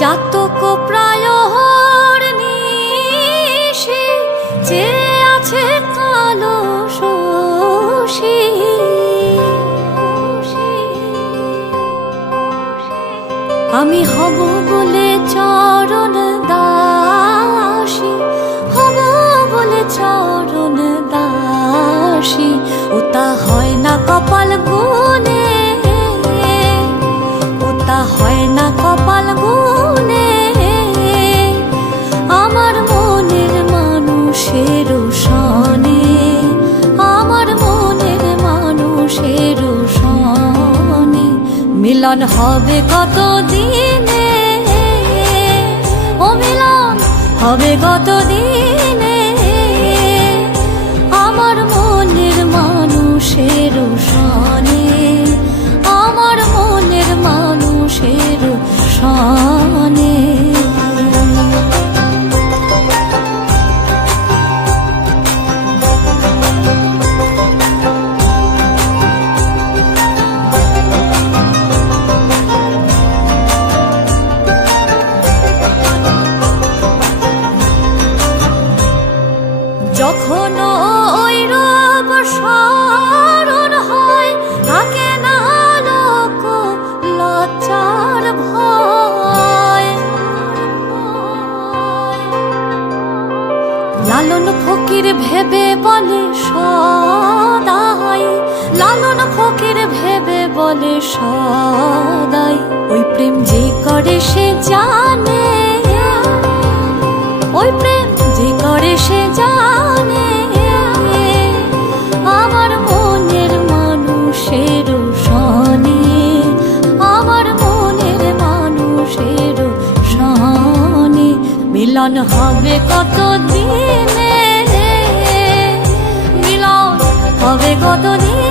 চাতক প্রায় নিশি যে আছে কালো শশী, আমি হব বলে চরণ দাসী, হব বলে চরণ দাসী। ওটা হয় না কপাল গুনে, ওটা হয় না কপাল গুনে। আমার মনের মানুষের সনে, আমার মনের মানুষের সনে মিলন হবে কত দিনে, ও মিলন হবে কত দিনে। আমার মনের মানুষের সনে, আমার মনের মানুষের সনে। যখন ওই রব স্মরণ হয়, থাকে না লোক লজ্জার ভয়। লালন ফকির ভেবে বলে সদাই, লালন ফকির ভেবে বলে সদাই। ওই প্রেম যে করে সে জানে, ওই প্রেম যে করে সে জানে। আমার মনের মানুষের সনে, আমার মনের মানুষের সনে মিলন হবে কত দিনে, মিলন হবে কত দিনে।